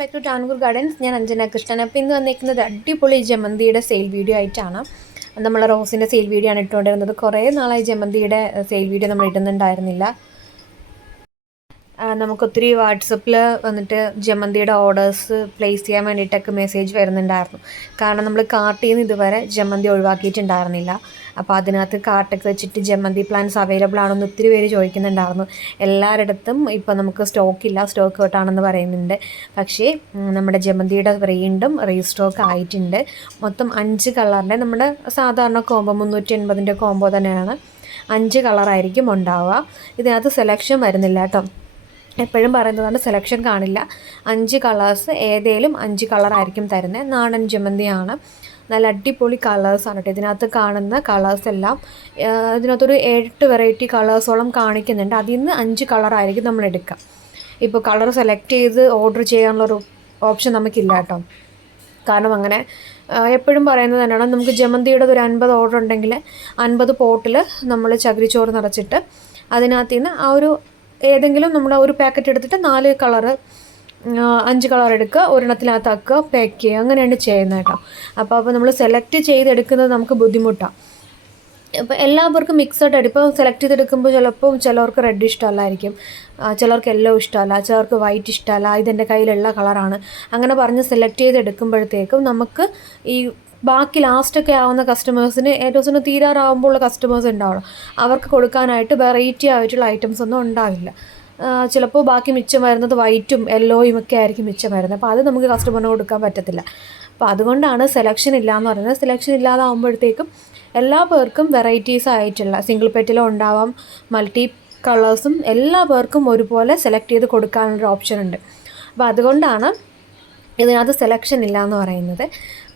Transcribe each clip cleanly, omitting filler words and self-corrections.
Back to ടാൻകൂർ gardens. ഞാൻ അഞ്ജന കൃഷ്ണൻ. അപ്പോൾ ഇന്ന് വന്നിരിക്കുന്നത് അടിപൊളി ജമന്തിയുടെ സെയിൽ വീഡിയോ ആയിട്ടാണ്. നമ്മൾ റോസിൻ്റെ സെയിൽ വീഡിയോ ആണ് ഇട്ടുകൊണ്ടിരുന്നത്. കുറേ നാളായി ജമന്തിയുടെ സെയിൽ വീഡിയോ നമ്മൾ ഇടുന്നുണ്ടായിരുന്നില്ല. നമുക്കൊത്തിരി വാട്സപ്പിൽ വന്നിട്ട് ജമന്തിയുടെ ഓർഡേഴ്സ് പ്ലേസ് ചെയ്യാൻ വേണ്ടിയിട്ടൊക്കെ മെസ്സേജ് വരുന്നുണ്ടായിരുന്നു. കാരണം നമ്മൾ കാർട്ടിൽ നിന്ന് ഇതുവരെ ജമന്തി ഒഴിവാക്കിയിട്ടുണ്ടായിരുന്നില്ല. അപ്പോൾ അതിനകത്ത് കാർട്ടൊക്കെ വെച്ചിട്ട് ജമന്തി പ്ലാന്റ്സ് അവൈലബിൾ ആണെന്ന് ഒത്തിരി പേര് ചോദിക്കുന്നുണ്ടായിരുന്നു. എല്ലാവരിടത്തും ഇപ്പോൾ നമുക്ക് സ്റ്റോക്കില്ല, സ്റ്റോക്ക് ഔട്ടാണെന്ന് പറയുന്നുണ്ട്. പക്ഷേ നമ്മുടെ ജമന്തിയുടെ വീണ്ടും റീസ്റ്റോക്ക് ആയിട്ടുണ്ട്. മൊത്തം 5 കളറിൻ്റെ നമ്മുടെ സാധാരണ കോംബോ 380ൻ്റെ കോംബോ തന്നെയാണ്. 5 കളറായിരിക്കും ഉണ്ടാവുക. ഇതിനകത്ത് സെലക്ഷൻ വരുന്നില്ല കേട്ടോ. എപ്പോഴും പറയുന്നതാണ് സെലക്ഷൻ കാണില്ല. 5 കളേഴ്സ് ഏതേലും 5 കളറായിരിക്കും തരുന്നത്. നാടൻ ജമന്തിയാണ്. നല്ല അടിപൊളി കളേഴ്സാണ് കേട്ടോ. ഇതിനകത്ത് കാണുന്ന കളേഴ്സ് എല്ലാം ഇതിനകത്തൊരു 8 വെറൈറ്റി കളേഴ്സോളം കാണിക്കുന്നുണ്ട്. അതിൽ നിന്ന് 5 കളറായിരിക്കും നമ്മൾ എടുക്കുക. ഇപ്പോൾ കളർ സെലക്ട് ചെയ്ത് ഓർഡർ ചെയ്യാനുള്ളൊരു ഓപ്ഷൻ നമുക്കില്ല കേട്ടോ. കാരണം അങ്ങനെ എപ്പോഴും പറയുന്നത് തന്നെയാണ്, നമുക്ക് ജമന്തിയുടെ ഒരു 50 ഓർഡർ ഉണ്ടെങ്കിൽ 50 പോട്ടിൽ നമ്മൾ ചകിരിച്ചോറ് നിറച്ചിട്ട് അതിനകത്ത് നിന്ന് ആ ഒരു ഏതെങ്കിലും നമ്മൾ ഒരു പാക്കറ്റ് എടുത്തിട്ട് 4 കളറ് 5 കളർ എടുക്കുക, ഒരെണ്ണത്തിനകത്താക്കുക, പാക്ക് ചെയ്യുക, അങ്ങനെയാണ് ചെയ്യുന്നത് കേട്ടോ. അപ്പോൾ നമ്മൾ സെലക്ട് ചെയ്തെടുക്കുന്നത് നമുക്ക് ബുദ്ധിമുട്ടാണ്. അപ്പോൾ എല്ലാവർക്കും മിക്സഡ് ആയിട്ട് ഇപ്പോൾ സെലക്ട് ചെയ്തെടുക്കുമ്പോൾ ചിലർക്ക് റെഡ് ഇഷ്ടമല്ലായിരിക്കും, ചിലർക്ക് യെല്ലോ ഇഷ്ടമല്ല, ചിലർക്ക് വൈറ്റ് ഇഷ്ടമല്ല, ഇതെൻ്റെ കയ്യിലുള്ള കളറാണ്, അങ്ങനെ പറഞ്ഞ് സെലക്ട് ചെയ്തെടുക്കുമ്പോഴത്തേക്കും നമുക്ക് ഈ ബാക്കി ലാസ്റ്റൊക്കെ ആവുന്ന കസ്റ്റമേഴ്സിന് ഏറ്റവും തീരാറാവുമ്പോൾ ഉള്ള കസ്റ്റമേഴ്സ് ഉണ്ടാവണം. അവർക്ക് കൊടുക്കാനായിട്ട് വെറൈറ്റി ആയിട്ടുള്ള ഐറ്റംസ് ഒന്നും ഉണ്ടാവില്ല. ചിലപ്പോൾ ബാക്കി മിച്ചം വരുന്നത് വൈറ്റും യെല്ലോയും ഒക്കെ ആയിരിക്കും മിച്ചം വരുന്നത്. അപ്പോൾ അത് നമുക്ക് കസ്റ്റമറിന് കൊടുക്കാൻ പറ്റത്തില്ല. അപ്പോൾ അതുകൊണ്ടാണ് സെലക്ഷൻ ഇല്ല എന്ന് പറയുന്നത്. സെലക്ഷൻ ഇല്ലാതാവുമ്പോഴത്തേക്കും എല്ലാ പേർക്കും വെറൈറ്റീസ് ആയിട്ടുള്ള സിംഗിൾ പെറ്റിലും ഉണ്ടാവാം, മൾട്ടി കളേഴ്സും എല്ലാ പേർക്കും ഒരുപോലെ സെലക്ട് ചെയ്ത് കൊടുക്കാനൊരു ഓപ്ഷൻ ഉണ്ട്. അപ്പോൾ അതുകൊണ്ടാണ് ഇതിനകത്ത് സെലക്ഷൻ ഇല്ല എന്ന് പറയുന്നത്.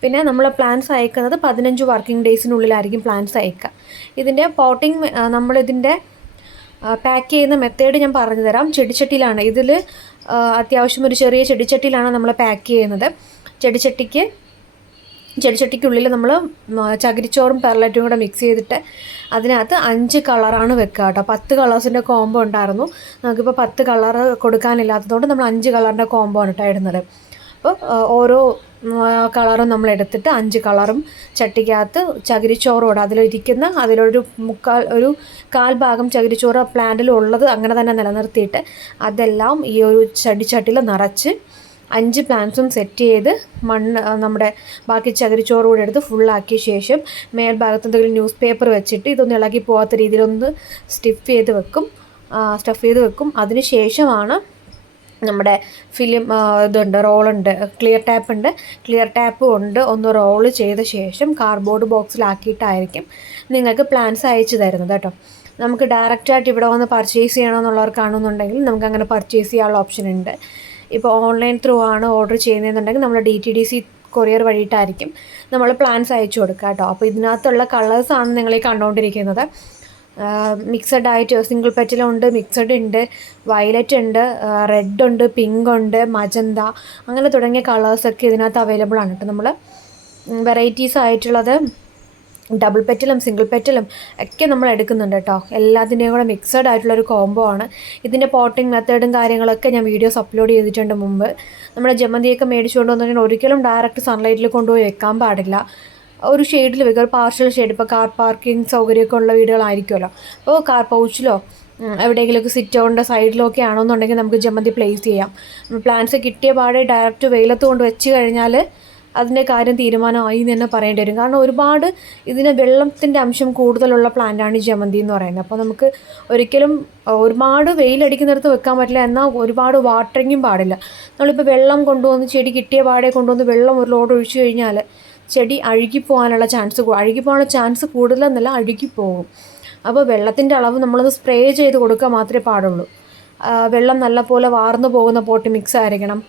പിന്നെ നമ്മൾ പ്ലാന്റ്സ് അയക്കുന്നത് 15 വർക്കിംഗ് ഡേയ്സിനുള്ളിലായിരിക്കും പ്ലാന്റ്സ് അയക്കുക. ഇതിൻ്റെ പോട്ടിങ് നമ്മളിതിൻ്റെ പാക്ക് ചെയ്യുന്ന മെത്തേഡ് ഞാൻ പറഞ്ഞു തരാം. ചെടിച്ചട്ടിയിലാണ് ഇതിൽ അത്യാവശ്യം ഒരു ചെറിയ ചെടിച്ചട്ടിയിലാണ് നമ്മൾ പാക്ക് ചെയ്യുന്നത്. ചെടിച്ചട്ടിക്കുള്ളിൽ നമ്മൾ ചകിരിച്ചോറും പെർലറ്റും കൂടെ മിക്സ് ചെയ്തിട്ട് അതിനകത്ത് 5 കളറാണ് വെക്കുക കേട്ടോ. 10 കളേഴ്സിൻ്റെ കോംബോ ഉണ്ടായിരുന്നു. നമുക്കിപ്പോൾ 10 കളർ കൊടുക്കാനില്ലാത്തതുകൊണ്ട് നമ്മൾ 5 കളറിൻ്റെ കോംബോ ആണ് കേട്ടോ ഇടുന്നത്. അപ്പോൾ ഓരോ കളറും നമ്മൾ എടുത്തിട്ട് 5 കളറും ചട്ടിക്കകത്ത് ചകിരിച്ചോറോട് അതിലൊരു കാൽ ഭാഗം ചകിരിച്ചോറ് പ്ലാന്റിൽ ഉള്ളത് അങ്ങനെ തന്നെ നിലനിർത്തിയിട്ട് അതെല്ലാം ഈ ഒരു ചട്ടിയിൽ നിറച്ച് 5 പ്ലാന്റ്സും സെറ്റ് ചെയ്ത് നമ്മുടെ ബാക്കി ചകിരിച്ചോറ് കൂടെ എടുത്ത് ഫുള്ളാക്കിയ ശേഷം മേൽഭാഗത്ത് എന്തെങ്കിലും ന്യൂസ് പേപ്പർ വെച്ചിട്ട് ഇതൊന്നും ഇളകി പോകാത്ത രീതിയിലൊന്ന് സ്റ്റഫ് ചെയ്ത് വെക്കും. അതിന് ശേഷമാണ് നമ്മുടെ റോളുണ്ട്, ക്ലിയർ ടാപ്പും ഉണ്ട്. ഒന്ന് റോള് ചെയ്ത ശേഷം കാർഡ്ബോർഡ് ബോക്സിലാക്കിയിട്ടായിരിക്കും നിങ്ങൾക്ക് പ്ലാന്റ്സ് അയച്ചു തരുന്നത് കേട്ടോ. നമുക്ക് ഡയറക്റ്റായിട്ട് ഇവിടെ വന്ന് പർച്ചേസ് ചെയ്യണമെന്നുള്ളവർക്കാണെന്നുണ്ടെങ്കിൽ നമുക്ക് അങ്ങനെ പർച്ചേസ് ചെയ്യാനുള്ള ഓപ്ഷൻ ഉണ്ട്. ഇപ്പോൾ ഓൺലൈൻ ത്രൂ ആണ് ഓർഡർ ചെയ്യുന്നതെന്നുണ്ടെങ്കിൽ നമ്മൾ DTDC കൊറിയർ വഴിയിട്ടായിരിക്കും നമ്മൾ പ്ലാന്റ്സ് അയച്ചു കൊടുക്കുക കേട്ടോ. അപ്പോൾ ഇതിനകത്തുള്ള കളേഴ്സാണ് നിങ്ങൾ ഈ കണ്ടുകൊണ്ടിരിക്കുന്നത്. മിക്സഡ് ആയിട്ട് സിംഗിൾ പെറ്റലുണ്ട്, മിക്സഡ് ഉണ്ട്, വയലറ്റ് ഉണ്ട്, റെഡ് ഉണ്ട്, പിങ്ക് ഉണ്ട്, മജന്ത, അങ്ങനെ തുടങ്ങിയ കളേഴ്സൊക്കെ ഇതിനകത്ത് അവൈലബിൾ ആണ് കേട്ടോ. നമ്മൾ വെറൈറ്റീസ് ആയിട്ടുള്ളത് ഡബിൾ പെറ്റലും സിംഗിൾ പെറ്റലും ഒക്കെ നമ്മൾ എടുക്കുന്നുണ്ട് കേട്ടോ. എല്ലാത്തിൻ്റെയും കൂടെ മിക്സഡ് ആയിട്ടുള്ളൊരു കോംബോ ആണ്. ഇതിൻ്റെ പോട്ടിങ് മെത്തേഡും കാര്യങ്ങളൊക്കെ ഞാൻ വീഡിയോസ് അപ്ലോഡ് ചെയ്തിട്ടുണ്ട് മുമ്പ്. നമ്മുടെ ജമന്തിയൊക്കെ മേടിച്ചുകൊണ്ട് വന്നിട്ടുണ്ടെങ്കിൽ ഒരിക്കലും ഡയറക്റ്റ് സൺലൈറ്റിൽ കൊണ്ടുപോയി വെക്കാൻ പാടില്ല. ഒരു ഷെയ്ഡിൽ വെക്കുക, പാർഷ്യൽ ഷെയ്ഡ്. ഇപ്പോൾ കാർ പാർക്കിംഗ് സൗകര്യമൊക്കെ ഉള്ള വീടുകളായിരിക്കുമല്ലോ. അപ്പോൾ കാർ പൗച്ചിലോ എവിടെയെങ്കിലുമൊക്കെ സിറ്റ് ഔട്ടിൻ്റെ സൈഡിലോ ഒക്കെ ആണെന്നുണ്ടെങ്കിൽ നമുക്ക് ജമന്തി പ്ലേസ് ചെയ്യാം. പ്ലാന്റ്സ് കിട്ടിയ പാടെ ഡയറക്റ്റ് വെയിലത്ത് കൊണ്ട് വെച്ച് കഴിഞ്ഞാൽ അതിൻ്റെ കാര്യം തീരുമാനമായി എന്ന് തന്നെ പറയേണ്ടി വരും. കാരണം ഒരുപാട് ഇതിന് വെള്ളത്തിൻ്റെ അംശം കൂടുതലുള്ള പ്ലാന്റാണ് ഈ ജമന്തി എന്ന് പറയുന്നത്. അപ്പോൾ നമുക്ക് ഒരിക്കലും ഒരുപാട് വെയിലടിക്കുന്നിടത്ത് വെക്കാൻ പറ്റില്ല, എന്നാൽ ഒരുപാട് വാട്ടറിങ്ങും പാടില്ല. നമ്മളിപ്പോൾ വെള്ളം കൊണ്ടുവന്ന് ചെടി കിട്ടിയ പാടെ കൊണ്ടുവന്ന് വെള്ളം ഒരു ലോഡ് ഒഴിച്ചു കഴിഞ്ഞാൽ ചെടി അഴുകിപ്പോകാനുള്ള ചാൻസ് കൂടുതലെന്നല്ല, അഴുകിപ്പോകും. അപ്പോൾ വെള്ളത്തിൻ്റെ അളവ് നമ്മളത് സ്പ്രേ ചെയ്ത് കൊടുക്കുക മാത്രമേ പാടുള്ളൂ. വെള്ളം നല്ലപോലെ വാർന്നു പോകുന്ന പോട്ട് മിക്സ് ആയിരിക്കണം.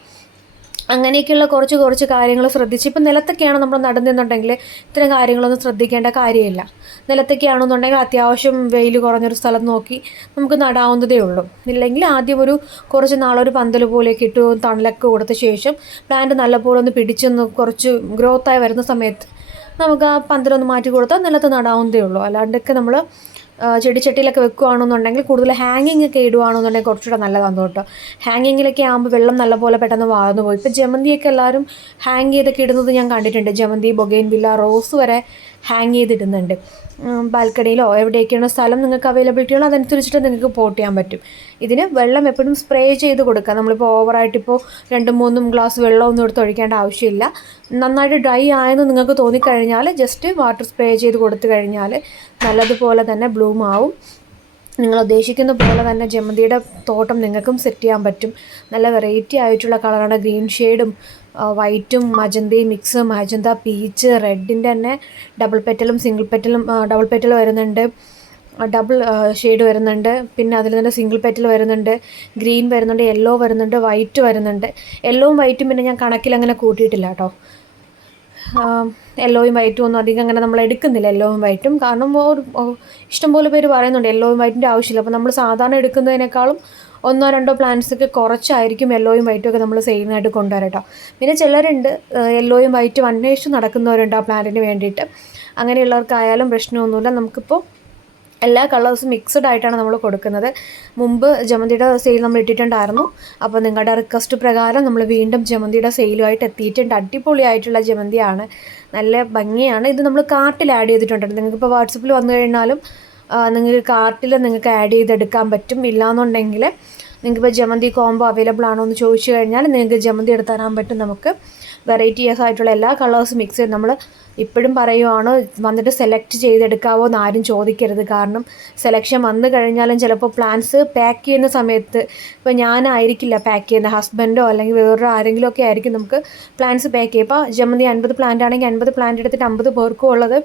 അങ്ങനെയൊക്കെയുള്ള കുറച്ച് കാര്യങ്ങൾ ശ്രദ്ധിച്ച്, ഇപ്പം നിലത്തൊക്കെയാണ് നമ്മൾ നടുന്നുണ്ടെങ്കിൽ ഇത്തരം കാര്യങ്ങളൊന്നും ശ്രദ്ധിക്കേണ്ട കാര്യമില്ല. നിലത്തൊക്കെയാണെന്നുണ്ടെങ്കിൽ അത്യാവശ്യം വെയിൽ കുറഞ്ഞൊരു സ്ഥലം നോക്കി നമുക്ക് നടാവുന്നതേ ഉള്ളൂ. ഇല്ലെങ്കിൽ ആദ്യം കുറച്ച് നാളൊരു പന്തൽ പോലെയൊക്കെ ഇട്ട് തണലൊക്കെ കൊടുത്ത ശേഷം പ്ലാന്റ് നല്ലപോലെ ഒന്ന് പിടിച്ചൊന്ന് കുറച്ച് ഗ്രോത്തായി വരുന്ന സമയത്ത് നമുക്ക് ആ പന്തലൊന്ന് മാറ്റി കൊടുത്താൽ നിലത്ത് നടാവുന്നതേ ഉള്ളൂ. അല്ലാണ്ടൊക്കെ നമ്മൾ ചെടിച്ചട്ടിയിലൊക്കെ വെക്കുകയാണെന്നുണ്ടെങ്കിൽ കൂടുതൽ ഹാങ്ങിങ് ഒക്കെ ഇടുകയാണെന്നുണ്ടെങ്കിൽ കുറച്ചുകൂടെ നല്ലതാണ് കേട്ടോ. ഹാങ്ങിങ്ങിലൊക്കെ ആകുമ്പോൾ വെള്ളം നല്ലപോലെ പെട്ടെന്ന് വാർന്നു പോയി. ഇപ്പോൾ ജമന്തിയൊക്കെ എല്ലാവരും ഹാങ് ചെയ്തൊക്കെ ഇടുന്നത് ഞാൻ കണ്ടിട്ടുണ്ട്. ജമന്തി, ബൊഗെയിൻവില്ല, റോസ് വരെ ഹാങ് ചെയ്തിടുന്നുണ്ട്. ബാൽക്കണിയിലോ എവിടെയൊക്കെയാണോ സ്ഥലം നിങ്ങൾക്ക് അവൈലബിലിറ്റി ഉള്ളോ അതനുസരിച്ചിട്ട് നിങ്ങൾക്ക് പോട്ട് ചെയ്യാൻ പറ്റും. ഇതിന് വെള്ളം എപ്പോഴും സ്പ്രേ ചെയ്ത് കൊടുക്കുക. നമ്മളിപ്പോൾ ഓവറായിട്ടിപ്പോൾ 2-3 ഗ്ലാസ് വെള്ളമൊന്നും എടുത്ത് ഒഴിക്കേണ്ട ആവശ്യമില്ല. നന്നായിട്ട് ഡ്രൈ ആയെന്ന് നിങ്ങൾക്ക് തോന്നിക്കഴിഞ്ഞാൽ ജസ്റ്റ് വാട്ടർ സ്പ്രേ ചെയ്ത് കൊടുത്തു കഴിഞ്ഞാൽ നല്ലതുപോലെ തന്നെ ബ്ലൂം ആവും. നിങ്ങൾ ഉദ്ദേശിക്കുന്ന പോലെ തന്നെ ജമന്തിയുടെ തോട്ടം നിങ്ങൾക്കും സെറ്റ് ചെയ്യാൻ പറ്റും. നല്ല വെറൈറ്റി ആയിട്ടുള്ള കളറാണ്. ഗ്രീൻ ഷെയ്ഡും വൈറ്റും മജന്തയും മിക്സ്, മജന്ത, പീച്ച്, റെഡിൻ്റെ തന്നെ ഡബിൾ പെറ്റലും സിംഗിൾ പെറ്റലും, ഡബിൾ പെറ്റൽ വരുന്നുണ്ട്, ഡബിൾ ഷെയ്ഡ് വരുന്നുണ്ട്, പിന്നെ അതിൽ തന്നെ സിംഗിൾ പെറ്റൽ വരുന്നുണ്ട്, ഗ്രീൻ വരുന്നുണ്ട്, യെല്ലോ വരുന്നുണ്ട്, വൈറ്റ് വരുന്നുണ്ട്. യെല്ലോവും വൈറ്റും പിന്നെ ഞാൻ കണക്കിൽ അങ്ങനെ കൂട്ടിയിട്ടില്ല കേട്ടോ. യെല്ലോയും വൈറ്റും ഒന്നും അധികം അങ്ങനെ നമ്മൾ എടുക്കുന്നില്ല, യെല്ലോയും വൈറ്റും. കാരണം ഇഷ്ടംപോലെ പേര് പറയുന്നുണ്ട് യെല്ലോയും വൈറ്റിൻ്റെ ആവശ്യമില്ല. അപ്പോൾ നമ്മൾ സാധാരണ എടുക്കുന്നതിനേക്കാളും 1-2 പ്ലാന്റ്സൊക്കെ കുറച്ചായിരിക്കും യെല്ലോയും വൈറ്റും ഒക്കെ നമ്മൾ സെയിമായിട്ട് കൊണ്ടുവരട്ടോ. പിന്നെ ചിലരുണ്ട് യെല്ലോയും വൈറ്റും അന്വേഷിച്ച് നടക്കുന്നവരുണ്ട് ആ പ്ലാന്റിന് വേണ്ടിയിട്ട്. അങ്ങനെയുള്ളവർക്കായാലും പ്രശ്നമൊന്നുമില്ല. നമുക്കിപ്പോൾ എല്ലാ കളേഴ്സും മിക്സഡ് ആയിട്ടാണ് നമ്മൾ കൊടുക്കുന്നത്. മുമ്പ് ജമന്തിയുടെ സെയിൽ നമ്മൾ ഇട്ടിട്ടുണ്ടായിരുന്നു. അപ്പോൾ നിങ്ങളുടെ റിക്വസ്റ്റ് പ്രകാരം നമ്മൾ വീണ്ടും ജമന്തിയുടെ സെയിലുമായിട്ട് എത്തിയിട്ടുണ്ട്. അടിപൊളിയായിട്ടുള്ള ജമന്തിയാണ്, നല്ല ഭംഗിയാണ്. ഇത് നമ്മൾ കാർട്ടിൽ ആഡ് ചെയ്തിട്ടുണ്ട്. നിങ്ങൾക്കിപ്പോൾ വാട്സപ്പിൽ വന്നു കഴിഞ്ഞാലും നിങ്ങൾക്ക് കാർട്ടിൽ നിങ്ങൾക്ക് ആഡ് ചെയ്തെടുക്കാൻ പറ്റും. ഇല്ലയെന്നുണ്ടെങ്കിൽ നിങ്ങൾക്കിപ്പോൾ ജമന്തി കോംബോ അവൈലബിൾ ആണോ എന്ന് ചോദിച്ചു കഴിഞ്ഞാൽ നിങ്ങൾക്ക് ജമന്തി എടുത്ത് തരാൻ പറ്റും. നമുക്ക് വെറൈറ്റീസ് ആയിട്ടുള്ള എല്ലാ കളേഴ്സും മിക്സ് ചെയ്ത് നമ്മൾ ഇപ്പോഴും പറയുവാണ്, വന്നിട്ട് സെലക്ട് ചെയ്തെടുക്കാവോ എന്ന് ആരും ചോദിക്കരുത്. കാരണം സെലക്ഷൻ വന്നു കഴിഞ്ഞാലും ചിലപ്പോൾ പ്ലാന്റ്സ് പാക്ക് ചെയ്യുന്ന സമയത്ത് ഇപ്പോൾ ഞാനായിരിക്കില്ല പാക്ക് ചെയ്യുന്ന, ഹസ്ബൻഡോ അല്ലെങ്കിൽ വേറൊരു ആരെങ്കിലും ഒക്കെ ആയിരിക്കും നമുക്ക് പ്ലാന്റ്സ് പാക്ക് ചെയ്യുക. ഇപ്പോൾ ജമന്തി 50 പ്ലാന്റ് ആണെങ്കിൽ 50 പ്ലാന്റ് എടുത്തിട്ട് 50 പേർക്കും ഉള്ളത്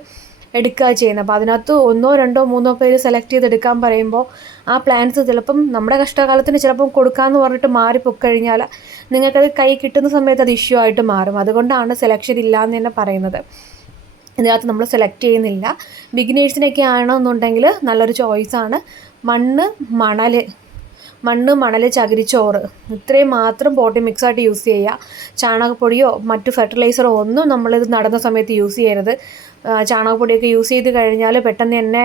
എടുക്കുക ചെയ്യുന്നത്. അപ്പോൾ അതിനകത്ത് 1, 2, 3 പേര് സെലക്ട് ചെയ്തെടുക്കാൻ പറയുമ്പോൾ ആ പ്ലാന്റ്സ് ചിലപ്പം നമ്മുടെ കഷ്ടകാലത്തിന് ചിലപ്പം കൊടുക്കാമെന്ന് പറഞ്ഞിട്ട് മാറിപ്പോയിക്കഴിഞ്ഞാൽ നിങ്ങൾക്കത് കൈ കിട്ടുന്ന സമയത്ത് അത് ഇഷ്യൂ ആയിട്ട് മാറും. അതുകൊണ്ടാണ് സെലക്ഷൻ ഇല്ലയെന്ന് തന്നെ പറയുന്നത്. ഇതിനകത്ത് നമ്മൾ സെലക്ട് ചെയ്യുന്നില്ല. ബിഗിനേഴ്സിനൊക്കെ ആണെന്നുണ്ടെങ്കിൽ നല്ലൊരു ചോയ്സാണ്. മണ്ണ്, മണൽ, ചകിരിച്ചോറ് ഇത്രയും മാത്രം പോട്ടി മിക്സായിട്ട് യൂസ് ചെയ്യുക. ചാണകപ്പൊടിയോ മറ്റു ഫെർട്ടിലൈസറോ ഒന്നും നമ്മളിത് നടുന്ന സമയത്ത് യൂസ് ചെയ്യരുത്. ചാണകപ്പൊടിയൊക്കെ യൂസ് ചെയ്ത് കഴിഞ്ഞാൽ പെട്ടെന്ന് തന്നെ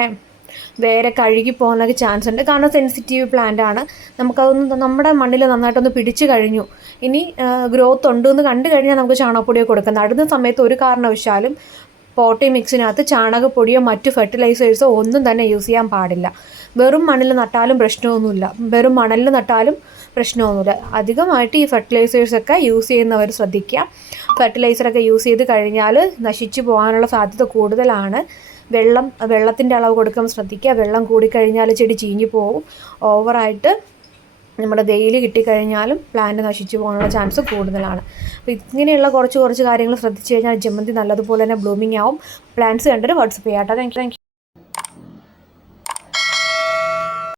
വേറെ കഴുകി പോകുന്നൊക്കെ ചാൻസ് ഉണ്ട്. കാരണം സെൻസിറ്റീവ് പ്ലാന്റ് ആണ്. നമുക്കതൊന്ന് നമ്മുടെ മണ്ണിൽ നന്നായിട്ടൊന്ന് പിടിച്ചു കഴിഞ്ഞു, ഇനി ഗ്രോത്ത് ഉണ്ട് എന്ന് കണ്ടു കഴിഞ്ഞാൽ നമുക്ക് ചാണകപ്പൊടിയോ കൊടുക്കാം. നടുന്ന സമയത്ത് ഒരു കാരണവശാലും പോട്ടി മിക്സിനകത്ത് ചാണകപ്പൊടിയോ മറ്റു ഫെർട്ടിലൈസേഴ്സോ ഒന്നും തന്നെ യൂസ് ചെയ്യാൻ പാടില്ല. വെറും മണ്ണിൽ നട്ടാലും പ്രശ്നമൊന്നുമില്ല, വെറും മണലിൽ നട്ടാലും പ്രശ്നമൊന്നുമില്ല. അധികമായിട്ട് ഈ ഫെർട്ടിലൈസേഴ്സൊക്കെ യൂസ് ചെയ്യുന്നവർ ശ്രദ്ധിക്കുക. ഫെർട്ടിലൈസറൊക്കെ യൂസ് ചെയ്ത് കഴിഞ്ഞാൽ നശിച്ചു പോകാനുള്ള സാധ്യത കൂടുതലാണ്. വെള്ളത്തിൻ്റെ അളവ് കൊടുക്കാൻ ശ്രദ്ധിക്കുക. വെള്ളം കൂടിക്കഴിഞ്ഞാൽ ചെടി ചീഞ്ഞു പോകും. ഓവറായിട്ട് നമ്മുടെ വെയിൽ കിട്ടിക്കഴിഞ്ഞാലും പ്ലാന്റ് നശിച്ചു പോകാനുള്ള ചാൻസ് കൂടുതലാണ്. അപ്പോൾ ഇങ്ങനെയുള്ള കുറച്ച് കാര്യങ്ങൾ ശ്രദ്ധിച്ചു കഴിഞ്ഞാൽ ജമന്തി നല്ലതുപോലെ തന്നെ ബ്ലൂമിങ് ആവും. പ്ലാന്റ്സ് കണ്ടിട്ട് വാട്സപ്പ് ചെയ്യാം കേട്ടോ. Thank you.